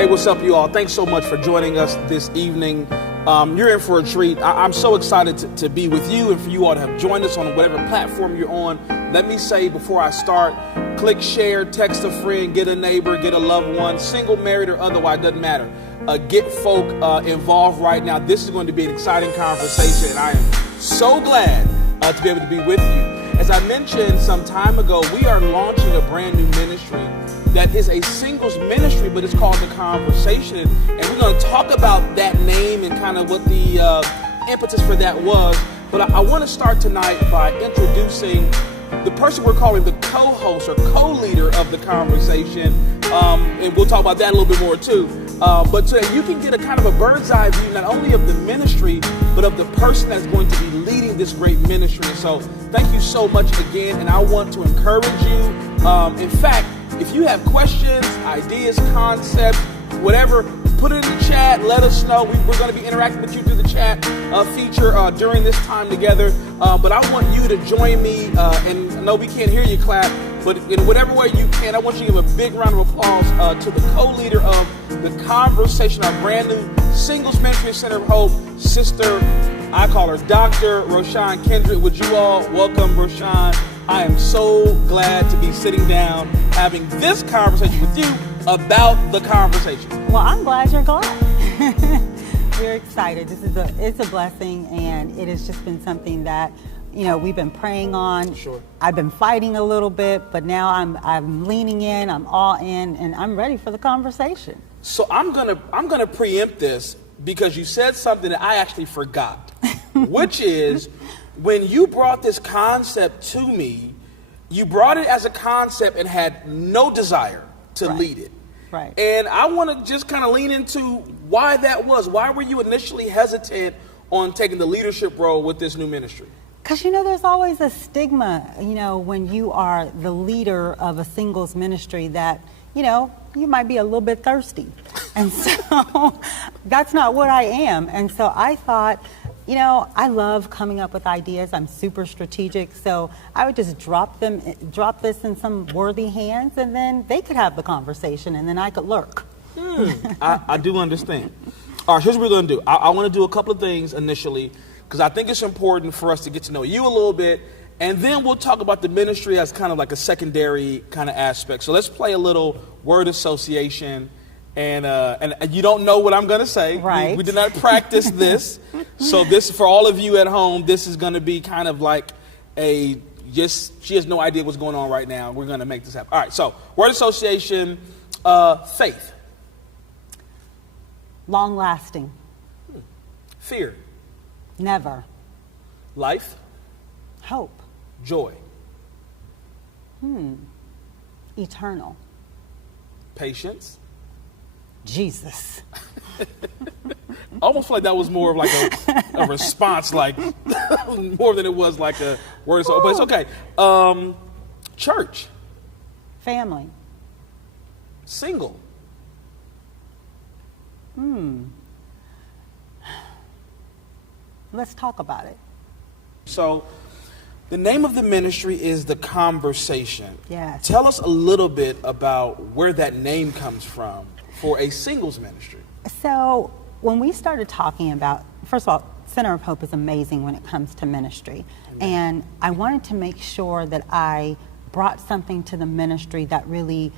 Hey, what's up, you all? Thanks so much for joining us this evening. You're in for a treat. I'm so excited to be with you and for you all to have joined us on whatever platform you're on. Let me say before I start, click share, text a friend, get a neighbor, get a loved one, single, married, or otherwise, doesn't matter. Get folk involved right now. This is going to be an exciting conversation, and I am so glad to be able to be with you. As I mentioned some time ago, we are launching a brand new ministry that is a singles ministry, but it's called The Conversation. And we're going to talk about that name and kind of what the impetus for that was. But I want to start tonight by introducing the person we're calling the co-host or co-leader of The Conversation. And we'll talk about that a little bit more too. But so you can get a kind of a bird's eye view, not only of the ministry, but of the person that's going to be leading this great ministry. So thank you so much again. And I want to encourage you. In fact, if you have questions, ideas, concepts, whatever, put it in the chat. Let us know. We're going to be interacting with you through the chat feature during this time together. But I want you to join me. And I know we can't hear you clap, but in whatever way you can, I want you to give a big round of applause to the co-leader of The Conversation, our brand new Singles Ministry Center of Hope, Sister, I call her Dr. Roshan Kendrick. Would you all welcome Roshan? I am so glad to be sitting down having this conversation with you about The Conversation. Well, I'm glad you're glad. We're excited. It's a blessing, and it has just been something that we've been praying on. Sure. I've been fighting a little bit, but now I'm leaning in. I'm all in, and I'm ready for the conversation. So I'm gonna preempt this because you said something that I actually forgot, which is, when you brought this concept to me, you brought it as a concept and had no desire to lead it. Right. And I want to just kind of lean into why that was. Why were you initially hesitant on taking the leadership role with this new ministry? Because, there's always a stigma, when you are the leader of a singles ministry that, you might be a little bit thirsty. And so that's not what I am. And so I thought, I love coming up with ideas. I'm super strategic. So I would just drop this in some worthy hands, and then they could have the conversation, and then I could lurk. I do understand. All right, here's what we're going to do. I want to do a couple of things initially, because I think it's important for us to get to know you a little bit, and then we'll talk about the ministry as kind of like a secondary kind of aspect. So let's play a little word association. And you don't know what I'm going to say. Right. We did not practice this. So this, for all of you at home, this is going to be kind of like she has no idea what's going on right now. We're going to make this happen. All right, so word association, faith. Long lasting. Fear. Never. Life. Hope. Joy. Eternal. Patience. Jesus. Almost feel like that was more of like a response, like more than it was like a word. So, but it's okay. Church. Family. Single. Let's talk about it. So, the name of the ministry is The Conversation. Yes. Tell us a little bit about where that name comes from for a singles ministry. So when we started talking about, first of all, Center of Hope is amazing when it comes to ministry. And I wanted to make sure that I brought something to the ministry that really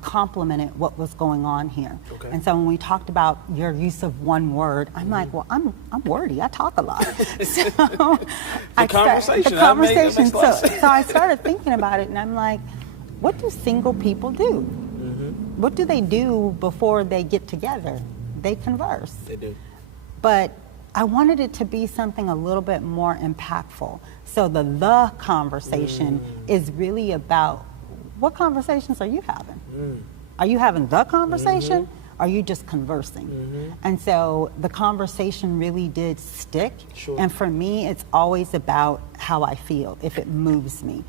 complemented what was going on here. Okay. And so when we talked about your use of one word, I'm like, well, I'm wordy. I talk a lot. So The conversation. The conversation. That makes a lot of sense. So I started thinking about it, and I'm like, what do single people do? What do they do before they get together? They converse. They do. But I wanted it to be something a little bit more impactful. So the conversation is really about, what conversations are you having? Are you having the conversation? Are you just conversing? And so the conversation really did stick. Sure. And for me, it's always about how I feel, if it moves me.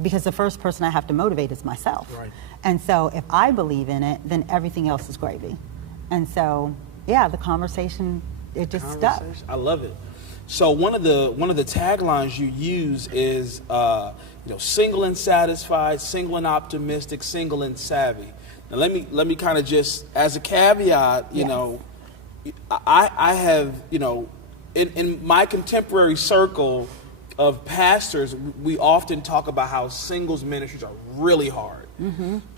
Because the first person I have to motivate is myself. Right. And so if I believe in it, then everything else is gravy. And so, yeah, the conversation, it just stuck. I love it. So one of the taglines you use is single and satisfied, single and optimistic, single and savvy. Now let me kind of just, as a caveat, you Yes. know, I have, you know, in my contemporary circle of pastors, we often talk about how singles ministries are really hard.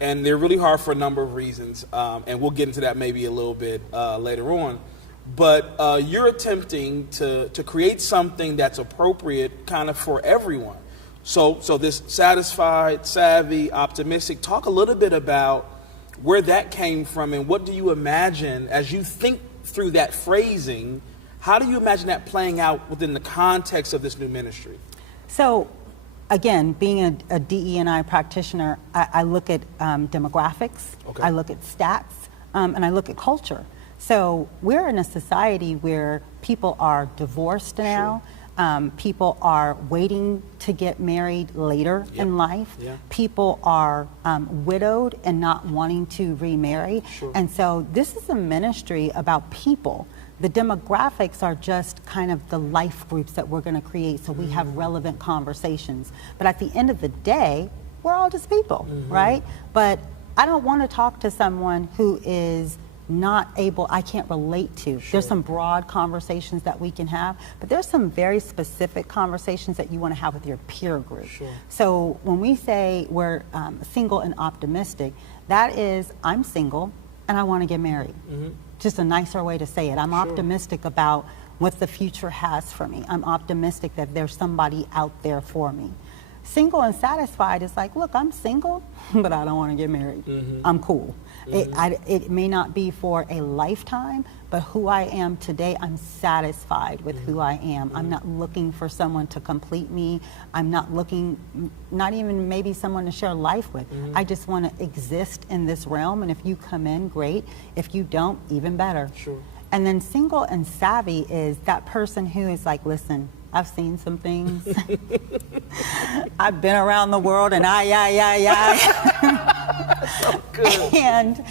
And they're really hard for a number of reasons. And we'll get into that maybe a little bit later on. But you're attempting to create something that's appropriate kind of for everyone. So this satisfied, savvy, optimistic, talk a little bit about where that came from and what do you imagine as you think through that phrasing, how do you imagine that playing out within the context of this new ministry? So, again, being a DE&I practitioner, I look at demographics, Okay. I look at stats, and I look at culture. So we're in a society where people are divorced now. People are waiting to get married later in life. Yeah. People are widowed and not wanting to remarry. Sure. And so this is a ministry about people. The demographics are just kind of the life groups that we're going to create so we have relevant conversations. But at the end of the day, we're all just people, right? But I don't want to talk to someone who is not able, I can't relate to. There's some broad conversations that we can have, but there's some very specific conversations that you want to have with your peer group. So when we say we're single and optimistic, that is, I'm single and I want to get married. Just a nicer way to say it. I'm optimistic about what the future has for me. I'm optimistic that there's somebody out there for me. Single and satisfied is like, look, I'm single, but I don't want to get married. I'm cool. It may not be for a lifetime, but who I am today, I'm satisfied with who I am. I'm not looking for someone to complete me. I'm not looking, not even maybe someone to share life with. I just want to exist in this realm, and if you come in, great. If you don't, even better. And then single and savvy is that person who is like, listen, I've seen some things. I've been around the world and So good. and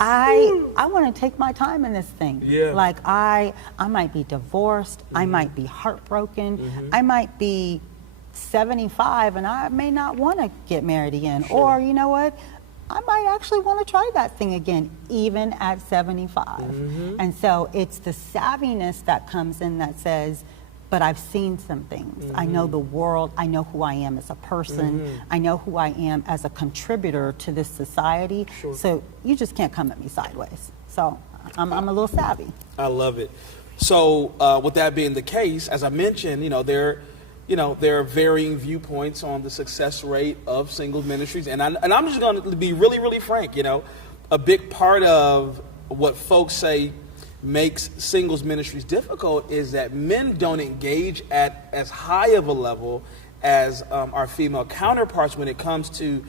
I want to take my time in this thing. Like I might be divorced, I might be heartbroken, I might be 75 and I may not want to get married again. Or you know what? I might actually want to try that thing again, even at 75. And so it's the savviness that comes in that says, but I've seen some things. I know the world. I know who I am as a person. I know who I am as a contributor to this society. So you just can't come at me sideways. So I'm a little savvy. I love it. So with that being the case, as I mentioned, there are varying viewpoints on the success rate of singles ministries, and I'm just going to be really, really frank. A big part of what folks say makes singles ministries difficult is that men don't engage at as high of a level as our female counterparts when it comes to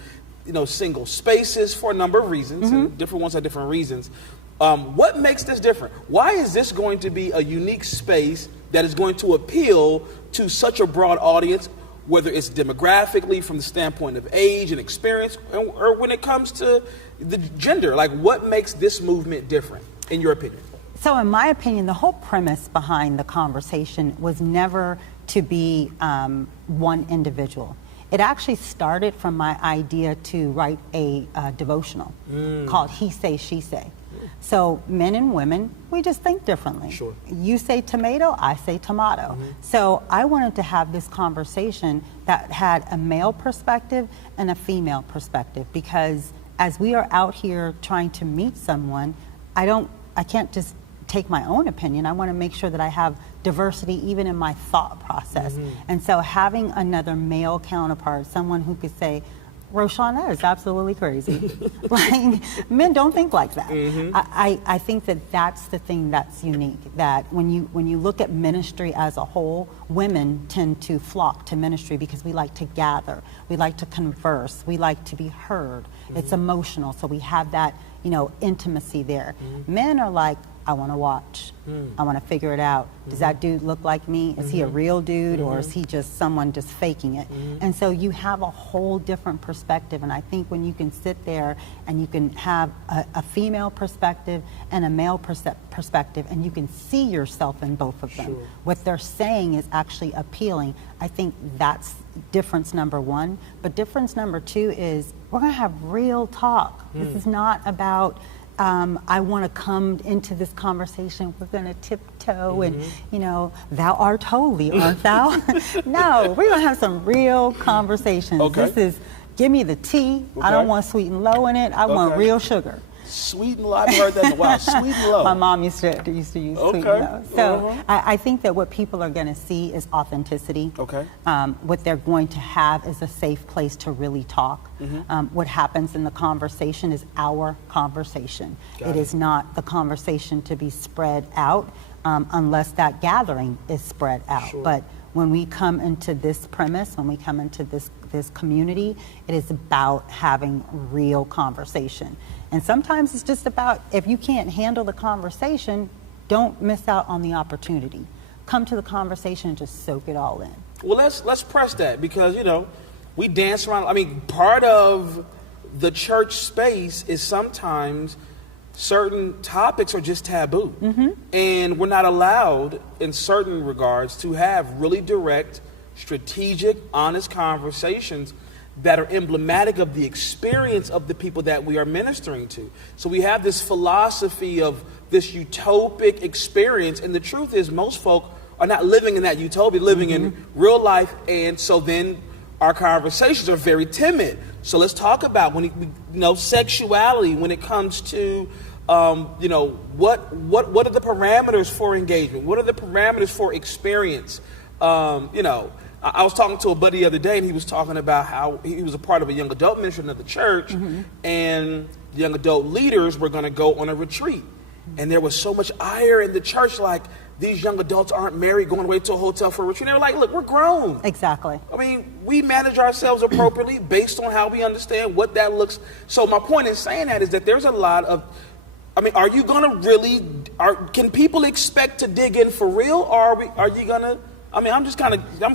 single spaces for a number of reasons, and different ones have different reasons. What makes this different? Why is this going to be a unique space that is going to appeal to such a broad audience, whether it's demographically from the standpoint of age and experience, or when it comes to the gender? Like, what makes this movement different, in your opinion? So in my opinion, the whole premise behind the conversation was never to be one individual. It actually started from my idea to write a devotional called He Say, She Say. So men and women, we just think differently. You say tomato, I say tomato. So I wanted to have this conversation that had a male perspective and a female perspective, because as we are out here trying to meet someone, I can't just take my own opinion. I want to make sure that I have diversity even in my thought process. And so having another male counterpart, someone who could say, Roshan, that is absolutely crazy. Like, men don't think like that. I think that that's the thing that's unique, that when you look at ministry as a whole, women tend to flock to ministry because we like to gather, we like to converse, we like to be heard. It's emotional, so we have that intimacy there. Men are like, I want to watch. I want to figure it out. Does that dude look like me? Is he a real dude, or is he just someone just faking it? And so you have a whole different perspective. And I think when you can sit there and you can have a female perspective and a male perspective, and you can see yourself in both of them, Sure. what they're saying is actually appealing. I think that's difference number one. But difference number two is we're going to have real talk. This is not about I want to come into this conversation, we're going to tiptoe and, thou art holy, aren't thou? No, we're going to have some real conversations. Okay. This is, give me the tea. Okay. I don't want sweet and low in it. I want real sugar. Sweet and low. I've heard that in a while. Sweet and low. My mom used to use sweet and low. So I think that what people are going to see is authenticity. Okay. What they're going to have is a safe place to really talk. What happens in the conversation is our conversation. It is not the conversation to be spread out unless that gathering is spread out. Sure. But when we come into this premise, when we come into this community, it is about having real conversation. And sometimes it's just about, if you can't handle the conversation, don't miss out on the opportunity. Come to the conversation and just soak it all in. Well, let's press that, because we dance around. I mean, part of the church space is sometimes certain topics are just taboo, and we're not allowed in certain regards to have really direct, strategic, honest conversations that are emblematic of the experience of the people that we are ministering to. So we have this philosophy of this utopic experience, and the truth is most folk are not living in that utopia, living in real life, and so then our conversations are very timid. So let's talk about sexuality when it comes to what are the parameters for engagement? What are the parameters for experience? I was talking to a buddy the other day, and he was talking about how he was a part of a young adult ministry in the church, and young adult leaders were going to go on a retreat. And there was so much ire in the church, like, these young adults aren't married, going away to a hotel for a retreat. They were like, look, we're grown. Exactly. I mean, we manage ourselves appropriately based on how we understand what that looks. So my point in saying that is that there's a lot of, are you going to really, can people expect to dig in for real, or are you going to, I'm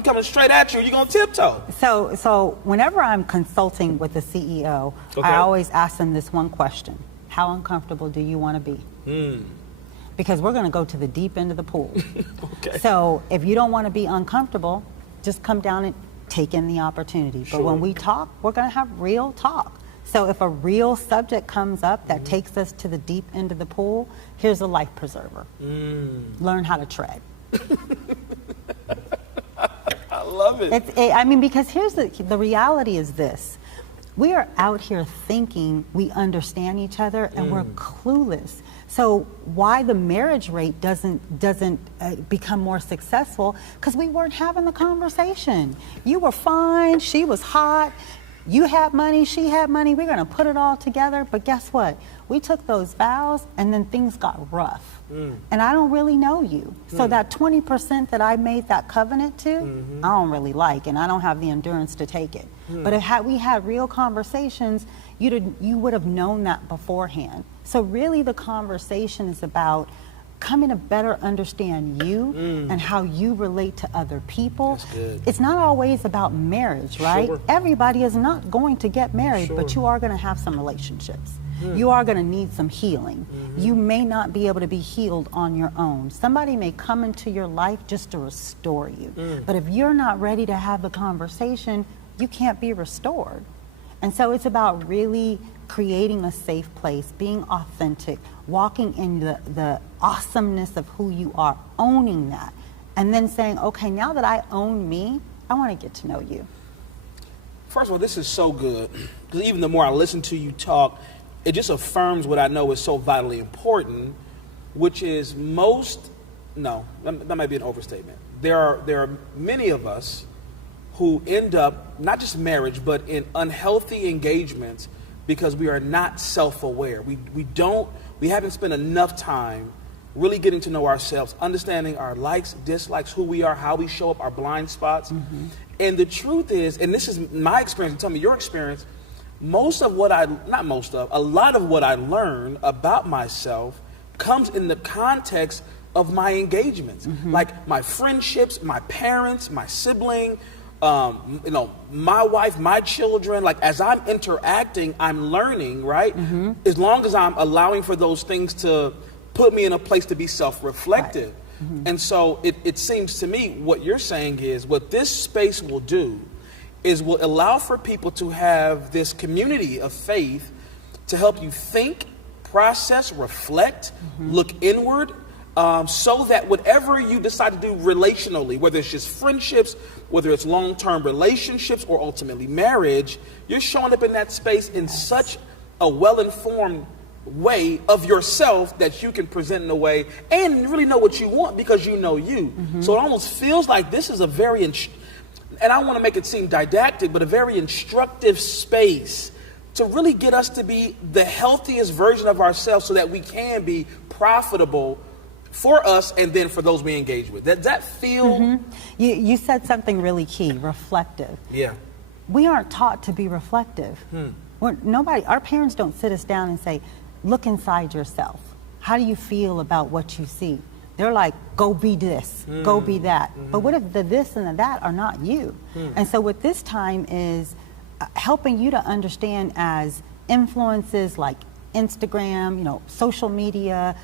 coming straight at you. You're going to tiptoe. So whenever I'm consulting with the CEO, I always ask them this one question: how uncomfortable do you want to be? Because we're going to go to the deep end of the pool. So if you don't want to be uncomfortable, just come down and take in the opportunity. But when we talk, we're going to have real talk. So if a real subject comes up that takes us to the deep end of the pool, here's a life preserver. Learn how to tread. I love it. Because here's the reality is this: we are out here thinking we understand each other, and we're clueless. So why the marriage rate doesn't become more successful? Because we weren't having the conversation. You were fine, she was hot, you had money, she had money. We're going to put it all together. But guess what? We took those vows, and then things got rough. And I don't really know you. So that 20% that I made that covenant to, I don't really like, and I don't have the endurance to take it. But if we had real conversations, you would have known that beforehand. So really the conversation is about coming to better understand you and how you relate to other people. That's good. It's not always about marriage, right? Sure. Everybody is not going to get married, but you are going to have some relationships. You are going to need some healing. You may not be able to be healed on your own. Somebody may come into your life just to restore you. But if you're not ready to have the conversation, you can't be restored. And so it's about really creating a safe place, being authentic, walking in the awesomeness of who you are, owning that, and then saying, okay, now that I own me, I want to get to know you. First of all, this is so good, because even the more I listen to you talk, it just affirms what I know is so vitally important, which is that might be an overstatement. There are many of us who end up, not just marriage, but in unhealthy engagements because we are not self-aware. We haven't spent enough time really getting to know ourselves, understanding our likes, dislikes, who we are, how we show up, our blind spots. And the truth is, and this is my experience, and tell me your experience, a lot of what I learn about myself comes in the context of my engagements, like my friendships, my parents, my sibling, my wife, my children. Like as I'm interacting, I'm learning, right? As long as I'm allowing for those things to put me in a place to be self-reflective. And so it seems to me what you're saying is what this space will do is will allow for people to have this community of faith to help you think, process, reflect, look inward, so that whatever you decide to do relationally, whether it's just friendships, whether it's long-term relationships, or ultimately marriage, you're showing up in that space in such a well-informed way of yourself that you can present in a way and really know what you want because you know you. So it almost feels like this is a very, and I don't want to make it seem didactic, but a very instructive space to really get us to be the healthiest version of ourselves so that we can be profitable for us and then for those we engage with. Does that feel? You said something really key, reflective. Yeah. We aren't taught to be reflective. Our parents don't sit us down and say, look inside yourself. How do you feel about what you see? They're like, go be this, go be that. But what if the this and the that are not you? And so what this time is helping you to understand as influences like Instagram, social media,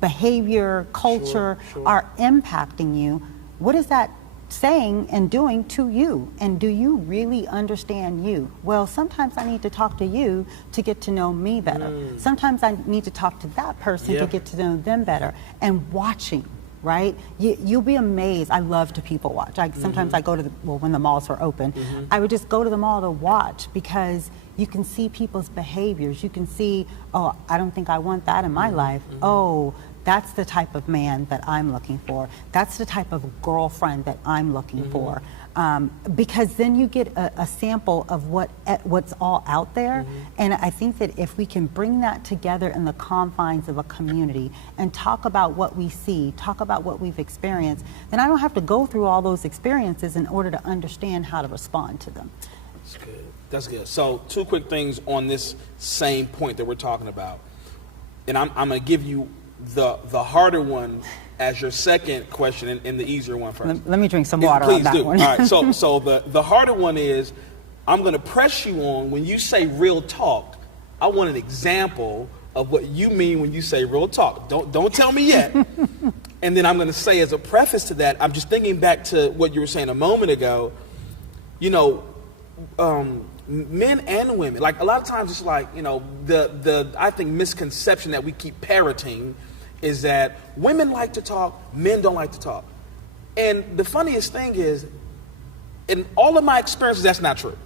behavior, culture are impacting you. What is that saying and doing to you? And do you really understand you? Well, sometimes I need to talk to you to get to know me better. Sometimes I need to talk to that person to get to know them better. And watching, right? You'll be amazed. I love to people watch. Sometimes I go to when the malls were open, I would just go to the mall to watch because you can see people's behaviors. You can see, oh, I don't think I want that in my life. Oh, that's the type of man that I'm looking for. That's the type of girlfriend that I'm looking for. Because then you get a sample of what's all out there. And I think that if we can bring that together in the confines of a community and talk about what we see, talk about what we've experienced, then I don't have to go through all those experiences in order to understand how to respond to them. That's good. That's good. So 2 quick things on this same point that we're talking about. And I'm going to give you the harder one as your second question and the easier one first. Let me drink some water on that one. All right, so the harder one is, I'm going to press you on when you say real talk. I want an example of what you mean when you say real talk. Don't tell me yet. And then I'm going to say as a preface to that, I'm just thinking back to what you were saying a moment ago. Men and women, like a lot of times it's like, the I think misconception that we keep parroting is that women like to talk, men don't like to talk. And the funniest thing is, in all of my experiences, that's not true.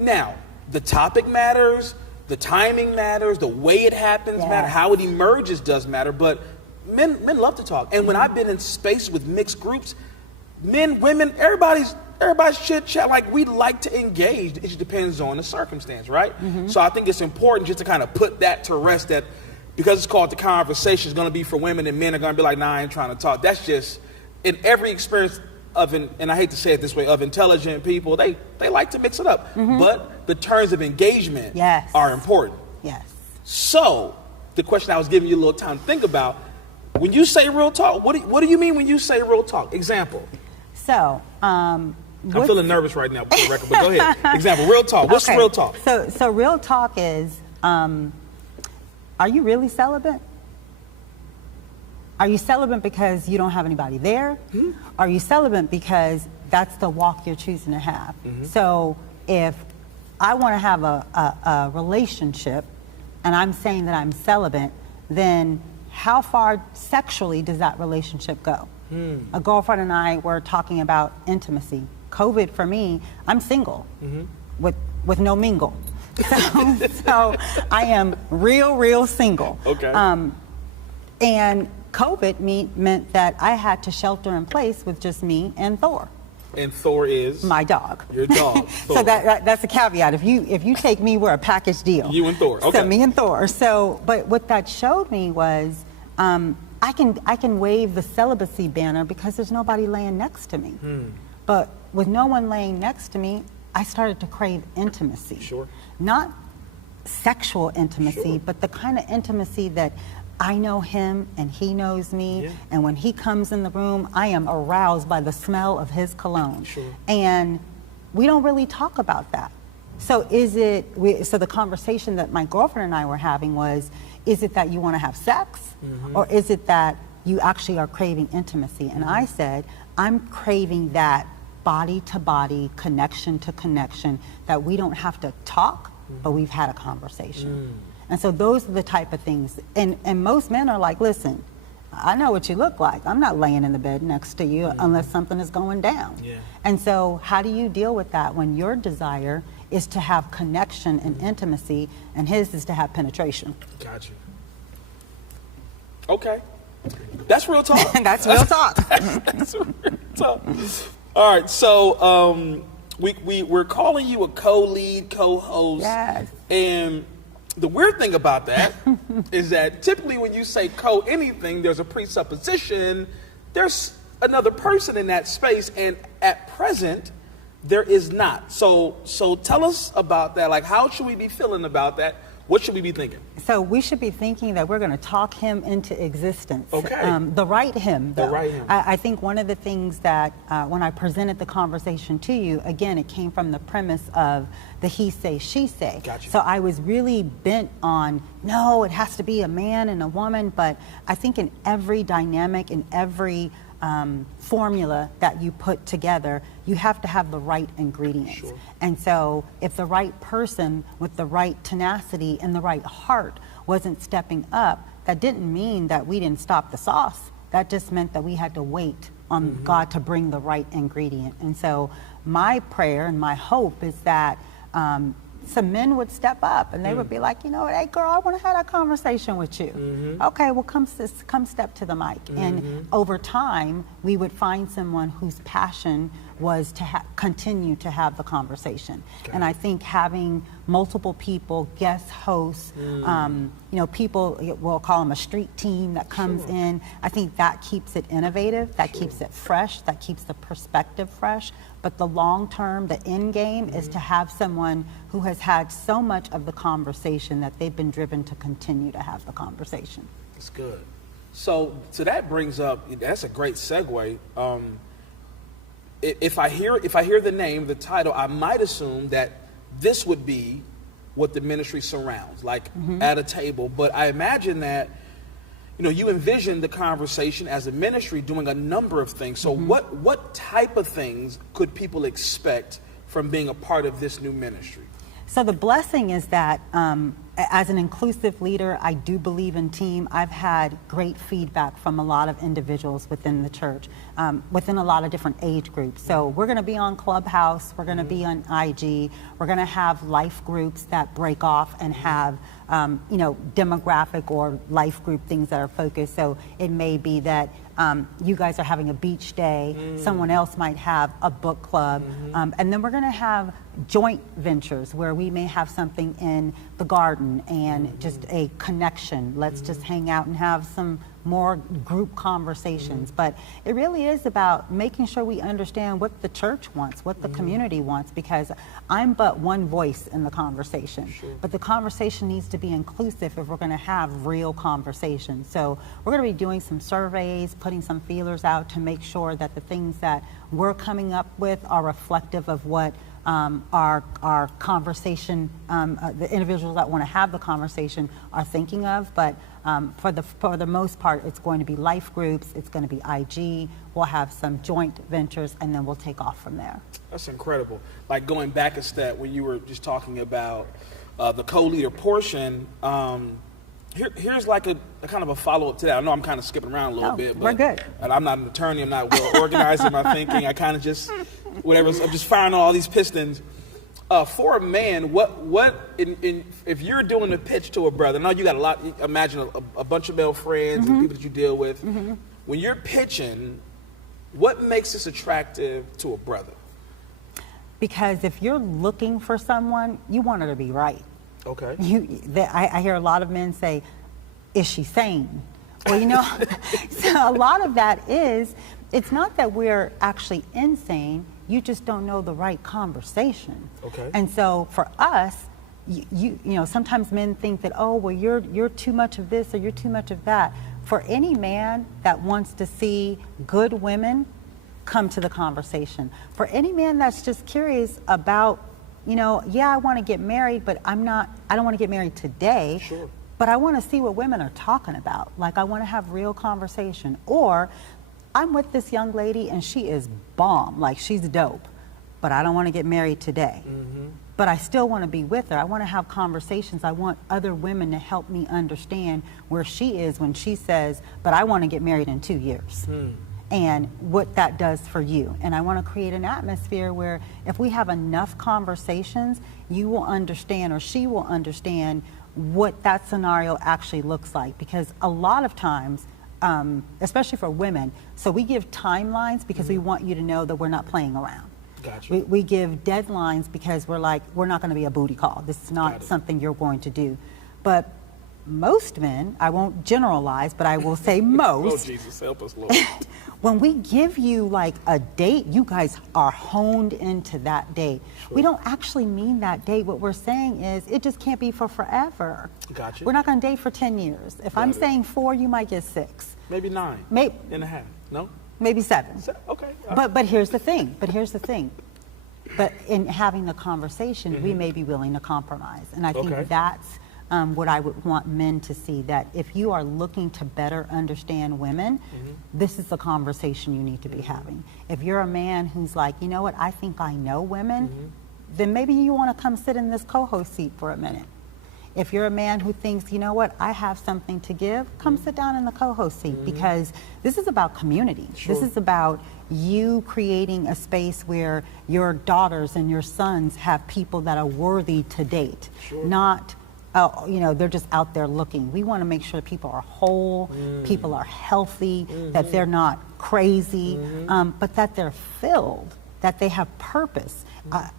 Now, the topic matters, the timing matters, the way it happens matters, how it emerges does matter, but men love to talk. And when I've been in space with mixed groups, men, women, everybody's chit chat, like we like to engage. It just depends on the circumstance, right? So I think it's important just to kind of put that to rest, that because it's called The Conversation, it's going to be for women and men are going to be like, nah, I ain't trying to talk. That's just, in every experience of, and I hate to say it this way, of intelligent people, they like to mix it up. But the terms of engagement are important. So the question I was giving you a little time to think about, when you say real talk, what do you mean when you say real talk? Example. So, I'm feeling nervous right now, for the record, but go ahead. Example, real talk. What's real talk? So real talk is, are you really celibate? Are you celibate because you don't have anybody there? Are you celibate because that's the walk you're choosing to have? So if I want to have a relationship and I'm saying that I'm celibate, then how far sexually does that relationship go? A girlfriend and I were talking about intimacy. COVID for me, I'm single with no mingle. So I am real single. Okay. And COVID meant that I had to shelter in place with just me and Thor. And Thor is? My dog. Your dog. Thor. So that's a caveat. If you take me, we're a package deal. You and Thor. Okay. So me and Thor. So, but what that showed me was I can wave the celibacy banner because there's nobody laying next to me. But with no one laying next to me, I started to crave intimacy. Sure. Not sexual intimacy, but the kind of intimacy that I know him and he knows me. Yeah. And when he comes in the room, I am aroused by the smell of his cologne. Sure. And we don't really talk about that. So so the conversation that my girlfriend and I were having was, is it that you want to have sex? Or is it that you actually are craving intimacy? And I said, I'm craving that body to body, connection to connection, that we don't have to talk, but we've had a conversation. And so those are the type of things. And most men are like, listen, I know what you look like. I'm not laying in the bed next to you unless something is going down. Yeah. And so how do you deal with that when your desire is to have connection and intimacy and his is to have penetration? Got you. Okay. That's real talk. That's real talk. That's real talk. All right, so we're calling you a co-lead, co-host. Yes. And the weird thing about that is that typically when you say co-anything, there's a presupposition, there's another person in that space, and at present, there is not. So tell us about that. Like, how should we be feeling about that? What should we be thinking? So we should be thinking that we're going to talk him into existence. Okay. The right him, though. The right him. I think one of the things that when I presented the conversation to you, again, it came from the premise of the he say, she say. Gotcha. So I was really bent on, no, it has to be a man and a woman, but I think in every dynamic, in every formula that you put together, you have to have the right ingredients. Sure. And so if the right person with the right tenacity and the right heart wasn't stepping up, that didn't mean that we didn't stop the sauce. That just meant that we had to wait on God to bring the right ingredient. And so my prayer and my hope is that some men would step up and they would be like, you know what, hey girl, I want to have a conversation with you. Okay, well come step to the mic. And over time, we would find someone whose passion was to continue to have the conversation. Okay. And I think having multiple people, guest hosts, people, we'll call them a street team that comes in, I think that keeps it innovative, that keeps it fresh, that keeps the perspective fresh. But the long term, the end game is to have someone who has had so much of the conversation that they've been driven to continue to have the conversation. That's good. So that brings up, that's a great segue. If I hear the name, the title, I might assume that this would be what the ministry surrounds, like at a table. But I imagine that, you envision the conversation as a ministry doing a number of things. So what type of things could people expect from being a part of this new ministry? So the blessing is that as an inclusive leader, I do believe in team. I've had great feedback from a lot of individuals within the church, within a lot of different age groups. So we're going to be on Clubhouse, we're going to be on IG, we're going to have life groups that break off and have demographic or life group things that are focused. So it may be that you guys are having a beach day, someone else might have a book club, and then we're going to have joint ventures where we may have something in the garden and just a connection. Let's just hang out and have some more group conversations. But it really is about making sure we understand what the church wants, what the community wants, because I'm but one voice in the conversation. Sure. But the conversation needs to be inclusive if we're going to have real conversations. So we're going to be doing some surveys, putting some feelers out to make sure that the things that we're coming up with are reflective of what our conversation, the individuals that want to have the conversation are thinking of. But for the most part, it's going to be life groups, it's going to be IG, we'll have some joint ventures, and then we'll take off from there. That's incredible. Like going back a step when you were just talking about the co-leader portion, here's like a kind of a follow-up to that. I know I'm kind of skipping around a little bit, but we're good. And I'm not an attorney, I'm not well organized in my thinking. I kind of just, I'm just firing on all these pistons. For a man, if you're doing a pitch to a brother, I know you got a lot, imagine a bunch of male friends and people that you deal with. When you're pitching, what makes this attractive to a brother? Because if you're looking for someone, you want her to be right. Okay. I hear a lot of men say, is she sane? Well, so a lot of that is, it's not that we're actually insane, you just don't know the right conversation. Okay. And so for us, sometimes men think that, oh, well, you're too much of this or you're too much of that. For any man that wants to see good women, come to the conversation. For any man that's just curious about, I want to get married, but I don't want to get married today. Sure. But I want to see what women are talking about. Like, I want to have real conversation. Or I'm with this young lady and she is bomb, like she's dope, but I don't want to get married today. Mm-hmm. But I still want to be with her. I want to have conversations. I want other women to help me understand where she is when she says, but I want to get married in 2 years. And what that does for you. And I want to create an atmosphere where if we have enough conversations, you will understand, or she will understand, what that scenario actually looks like. Because a lot of times, especially for women, so we give timelines because we want you to know that we're not playing around. Gotcha. We give deadlines because we're like, we're not going to be a booty call. This is not something you're going to do. But most men, I won't generalize, but I will say most. Oh, Jesus, help us, Lord. When we give you like a date, you guys are honed into that date. Sure. We don't actually mean that date. What we're saying is it just can't be for forever. Gotcha. We're not going to date for 10 years. If I'm saying 4, you might get 6. Maybe 9. Maybe and a half. No? Maybe 7. Okay. But here's the thing. But in having the conversation, we may be willing to compromise. And I think that's what I would want men to see, that if you are looking to better understand women, this is the conversation you need to be having. If you're a man who's like, you know what, I think I know women, then maybe you want to come sit in this co-host seat for a minute. If you're a man who thinks, you know what, I have something to give, come sit down in the co-host seat, because this is about community. Sure. This is about you creating a space where your daughters and your sons have people that are worthy to date, not they're just out there looking. We want to make sure people are whole, people are healthy, that they're not crazy, but that they're filled, that they have purpose.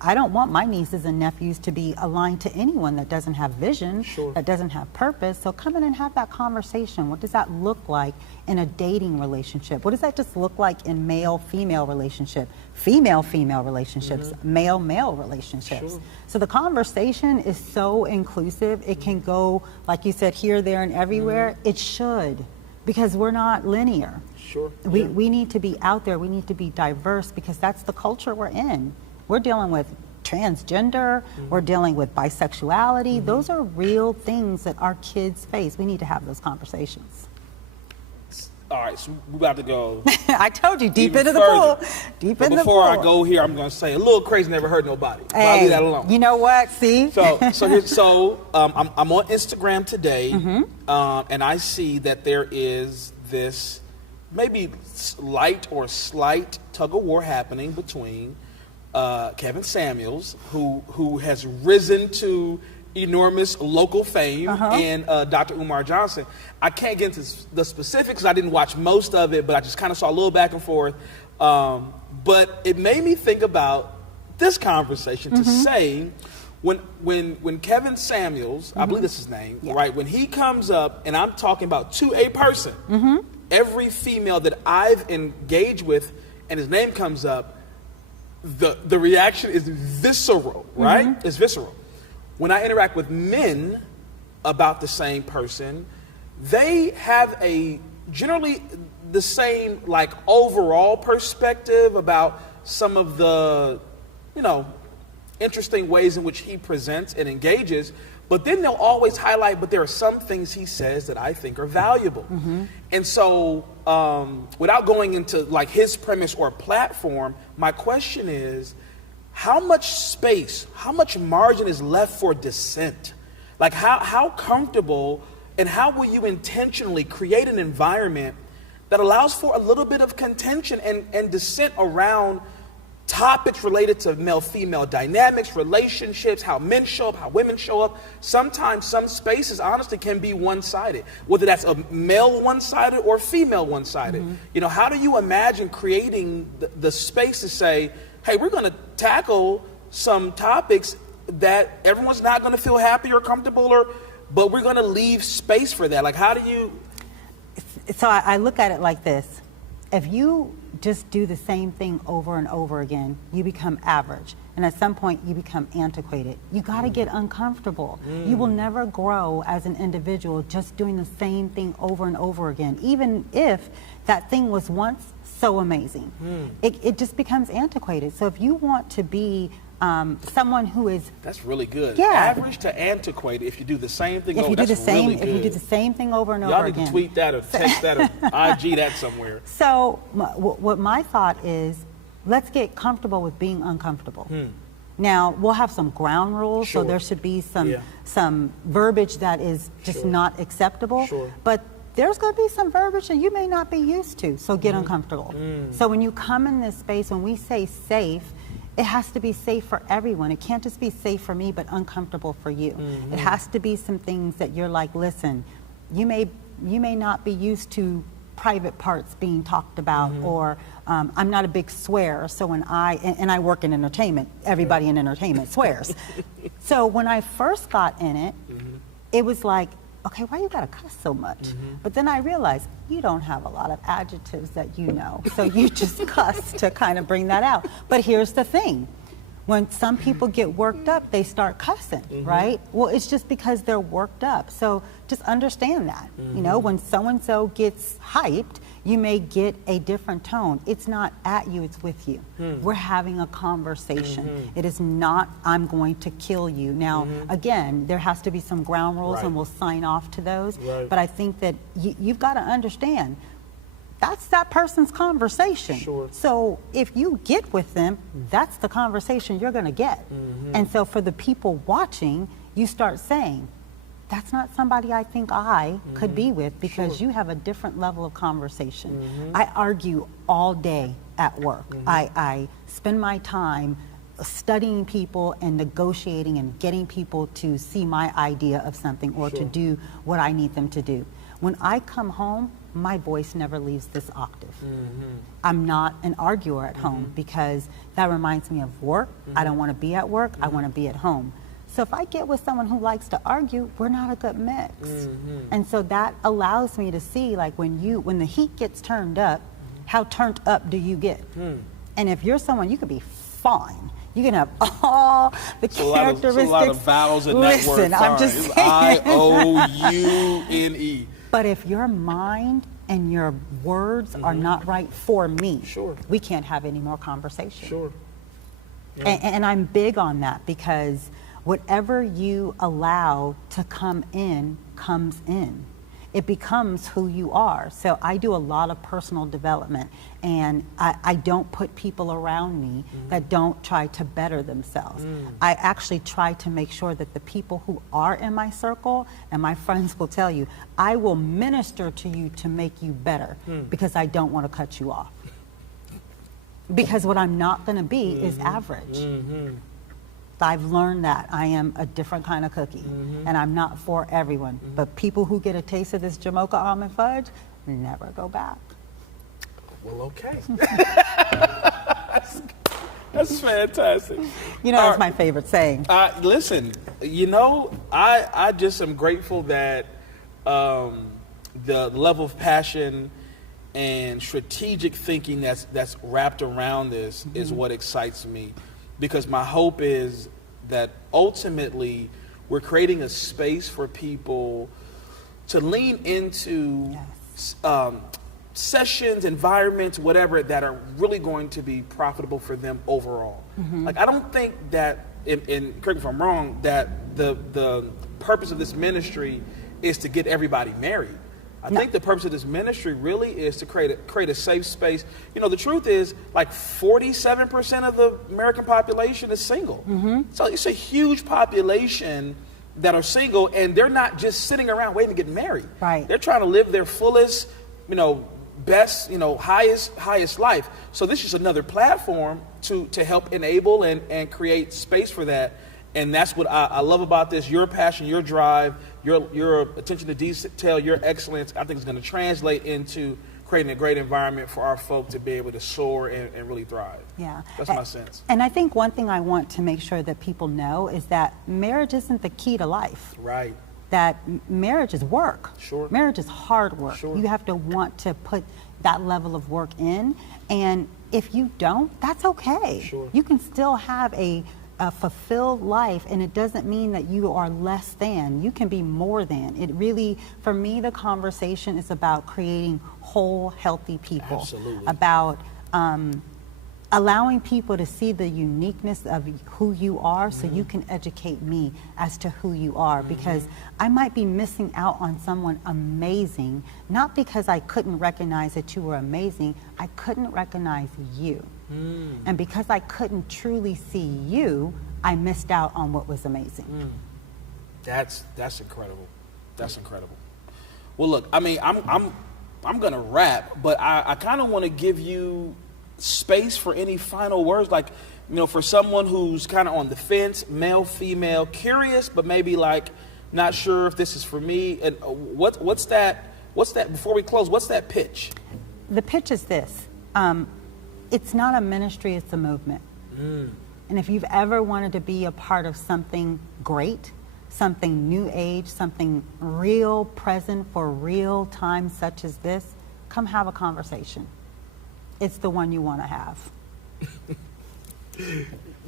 I don't want my nieces and nephews to be aligned to anyone that doesn't have vision, that doesn't have purpose. So come in and have that conversation. What does that look like in a dating relationship? What does that just look like in male-female relationship, female-female relationships, male-male relationships? So the conversation is so inclusive. It can go, like you said, here, there, and everywhere. It should, because we're not linear. We need to be out there. We need to be diverse, because that's the culture we're in. We're dealing with transgender, we're dealing with bisexuality. Those are real things that our kids face. We need to have those conversations. All right, so we're about to go. I told you, deep into the pool. Deep in the pool. Before I go here, I'm going to say a little crazy never hurt nobody. Hey, I'll leave that alone. You know what? See? I'm on Instagram today, and I see that there is this maybe light or slight tug of war happening between Kevin Samuels, who has risen to enormous local fame, and Dr. Umar Johnson. I can't get into the specifics. I didn't watch most of it, but I just kind of saw a little back and forth. But it made me think about this conversation to say, when Kevin Samuels, I believe that's his name, right? When he comes up, and I'm talking about to a person, every female that I've engaged with, and his name comes up, the reaction is visceral, right? It's visceral. When I interact with men about the same person, they have generally the same overall perspective about some of the, interesting ways in which he presents and engages, but then they'll always highlight, but there are some things he says that I think are valuable. And so without going into his premise or platform, my question is, how much space, how much margin is left for dissent? How comfortable and how will you intentionally create an environment that allows for a little bit of contention and dissent around topics related to male-female dynamics, relationships, how men show up, how women show up? Sometimes some spaces, honestly, can be one-sided, whether that's a male one-sided or female one-sided. How do you imagine creating the space to say, hey, we're going to tackle some topics that everyone's not going to feel happy or comfortable, but we're going to leave space for that? How do you... So I look at it like this. If you just do the same thing over and over again, you become average. And at some point, you become antiquated. You got to get uncomfortable. You will never grow as an individual just doing the same thing over and over again, even if that thing was once so amazing. It just becomes antiquated. So if you want to be someone who is... That's really good. Yeah. Average to antiquated, if you do the same thing if over, you do that's the same, really good. If you do the same thing over and Y'all over need again. to tweet that or text that or IG that somewhere. So what my thought is, let's get comfortable with being uncomfortable. Now, we'll have some ground rules, Sure. so there should be Yeah. some verbiage that is just Sure. not acceptable. Sure. But there's going to be some verbiage that you may not be used to, so get uncomfortable. So when you come in this space, when we say safe, it has to be safe for everyone. It can't just be safe for me, but uncomfortable for you. It has to be some things that you're like, listen, you may not be used to private parts being talked about, or I'm not a big swearer, so when I work in entertainment, everybody in entertainment swears. So when I first got in it, it was like, okay, why you gotta cuss so much? But then I realized you don't have a lot of adjectives that you know, so you just cuss to kind of bring that out. But here's the thing. When some people get worked up, they start cussing, right? Well, it's just because they're worked up. So just understand that. You know, when so-and-so gets hyped, you may get a different tone. It's not at you, it's with you. We're having a conversation. It is not, I'm going to kill you. Now, again, there has to be some ground rules, Right. and we'll sign off to those. Right. But I think that you've got to understand, that's that person's conversation. Sure. So if you get with them, that's the conversation you're going to get. And so for the people watching, you start saying, that's not somebody I think I could be with, because you have a different level of conversation. I argue all day at work. I spend my time studying people and negotiating and getting people to see my idea of something, or to do what I need them to do. When I come home, my voice never leaves this octave. I'm not an arguer at home, because that reminds me of work. I don't want to be at work. I want to be at home. So if I get with someone who likes to argue, we're not a good mix. And so that allows me to see, like, when the heat gets turned up, how turned up do you get? And if you're someone, you could be fine. You can have all the characteristics. It's a lot of vowels in that word. Listen, I'm just It's saying. I-O-U-N-E. But if your mind and your words are not right for me, Sure. we can't have any more conversation. Sure. And I'm big on that, because whatever you allow to come in comes in. It becomes who you are. So I do a lot of personal development, and I don't put people around me that don't try to better themselves. I actually try to make sure that the people who are in my circle, and my friends will tell you, I will minister to you to make you better, because I don't want to cut you off. Because what I'm not going to be is average. I've learned that I am a different kind of cookie, and I'm not for everyone. But people who get a taste of this Jamocha almond fudge never go back. Well, okay. That's fantastic. You know, that's my favorite saying. Listen, you know, I just am grateful that the level of passion and strategic thinking that's wrapped around this is what excites me. Because my hope is that ultimately we're creating a space for people to lean into sessions, environments, whatever, that are really going to be profitable for them overall. Like, I don't think that, and correct me if I'm wrong, that the purpose of this ministry is to get everybody married. I think the purpose of this ministry really is to create a safe space. You know, the truth is, like, 47% of the American population is single. So it's a huge population that are single, and they're not just sitting around waiting to get married. Right. They're trying to live their fullest, best, highest life. So this is another platform to help enable and create space for that. And that's what I love about this. Your passion, your drive, your attention to detail, your excellence, I think is going to translate into creating a great environment for our folk to be able to soar and really thrive. Yeah. That's my sense. And I think one thing I want to make sure that people know is that marriage isn't the key to life. Right. that marriage is work. Sure. Marriage is hard work. Sure. You have to want to put that level of work in, and if you don't, that's okay. Sure. You can still have a fulfilled life, and it doesn't mean that you are less than. You can be more than. It really, for me, the conversation is about creating whole, healthy people. Absolutely. About allowing people to see the uniqueness of who you are, so you can educate me as to who you are, because I might be missing out on someone amazing, not because I couldn't recognize that you were amazing, I couldn't recognize you. And because I couldn't truly see you, I missed out on what was amazing. That's incredible. That's incredible. Well, look, I mean, I'm gonna wrap, but I kind of want to give you space for any final words, like, you know, for someone who's kind of on the fence, male, female, curious, but maybe like not sure if this is for me. And what's that? Before we close, what's that pitch? The pitch is this. It's not a ministry, it's a movement. And if you've ever wanted to be a part of something great, something new age, something real present for real times such as this, come have a conversation. It's the one you want to have.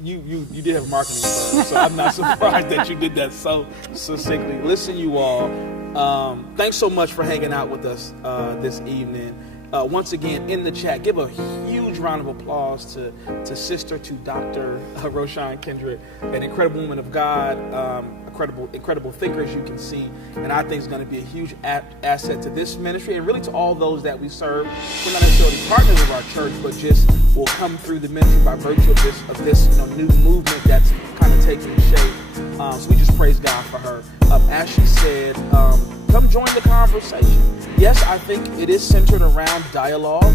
You did have a marketing firm, so I'm not surprised that you did that so succinctly. Listen, you all, thanks so much for hanging out with us this evening. Once again, in the chat, give a huge round of applause to Sister, to Dr. Roshan Kendrick, an incredible woman of God, incredible thinker, as you can see, and I think is going to be a huge asset to this ministry and really to all those that we serve. We're not necessarily partners of our church, but just will come through the ministry by virtue of this new movement that's kind of taking shape. So we just praise God for her. As she said, come join the conversation. Yes, I think it is centered around dialogue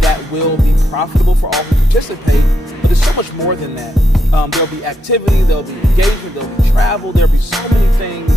that will be profitable for all who participate, but there's so much more than that. There'll be activity, there'll be engagement, there'll be travel, there'll be so many things,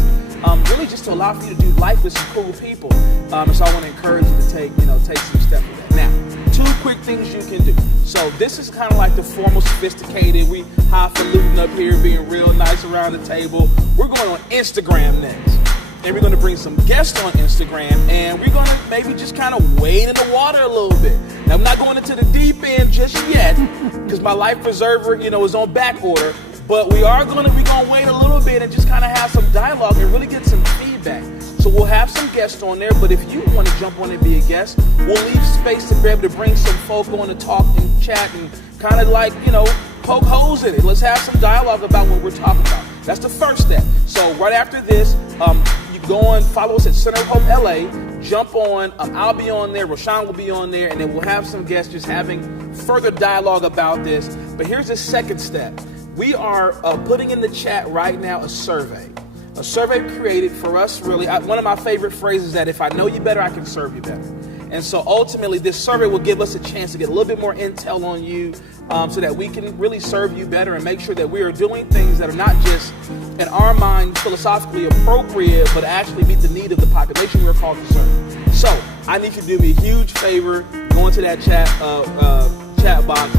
really just to allow for you to do life with some cool people. And so I want to encourage you to take some steps with that. Now, 2 quick things you can do. So this is kind of like the formal, sophisticated, we highfalutin up here, being real nice around the table. We're going on Instagram next. And we're going to bring some guests on Instagram, and we're going to maybe just kind of wade in the water a little bit. Now, I'm not going into the deep end just yet, because my life preserver, is on back order. But we're going to wait a little bit and just kind of have some dialogue and really get some feedback. So we'll have some guests on there, but if you want to jump on and be a guest, we'll leave space to be able to bring some folk on to talk and chat and kind of like, poke holes in it. Let's have some dialogue about what we're talking about. That's the first step. So right after this, you go on, follow us at Center of Hope LA, jump on, I'll be on there, Roshan will be on there, and then we'll have some guests just having further dialogue about this. But here's the second step. We are putting in the chat right now a survey created for us, really. One of my favorite phrases is that if I know you better, I can serve you better. And so ultimately, this survey will give us a chance to get a little bit more intel on you so that we can really serve you better and make sure that we are doing things that are not just, in our mind, philosophically appropriate, but actually meet the need of the population we're called to serve. So I need you to do me a huge favor. Go into that chat box,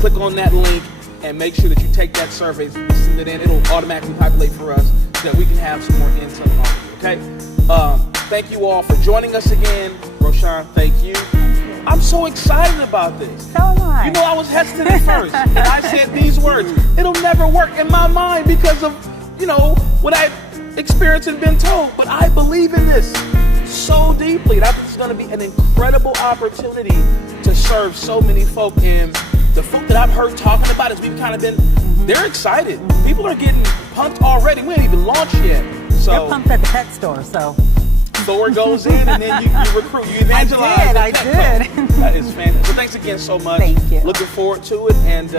click on that link, and make sure that you take that survey, send it in. It'll automatically populate for us so that we can have some more intel on you, okay? Thank you all for joining us again. Roshan, thank you. I'm so excited about this. So am I. I was hesitant at first, and I said these words. It'll never work in my mind because of, what I've experienced and been told. But I believe in this so deeply. And I think it's going to be an incredible opportunity to serve so many folk. And the folk that I've heard talking about is we've kind of been, they're excited. People are getting pumped already. We ain't even launched yet. So they're pumped at the pet store, so. Thor goes in, and then you recruit, you evangelize. I did. That is fantastic. So thanks again so much. Thank you. Looking forward to it, and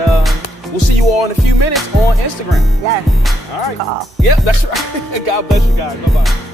we'll see you all in a few minutes on Instagram. Yes. All right. Call. Yep, that's right. God bless you guys. Bye-bye.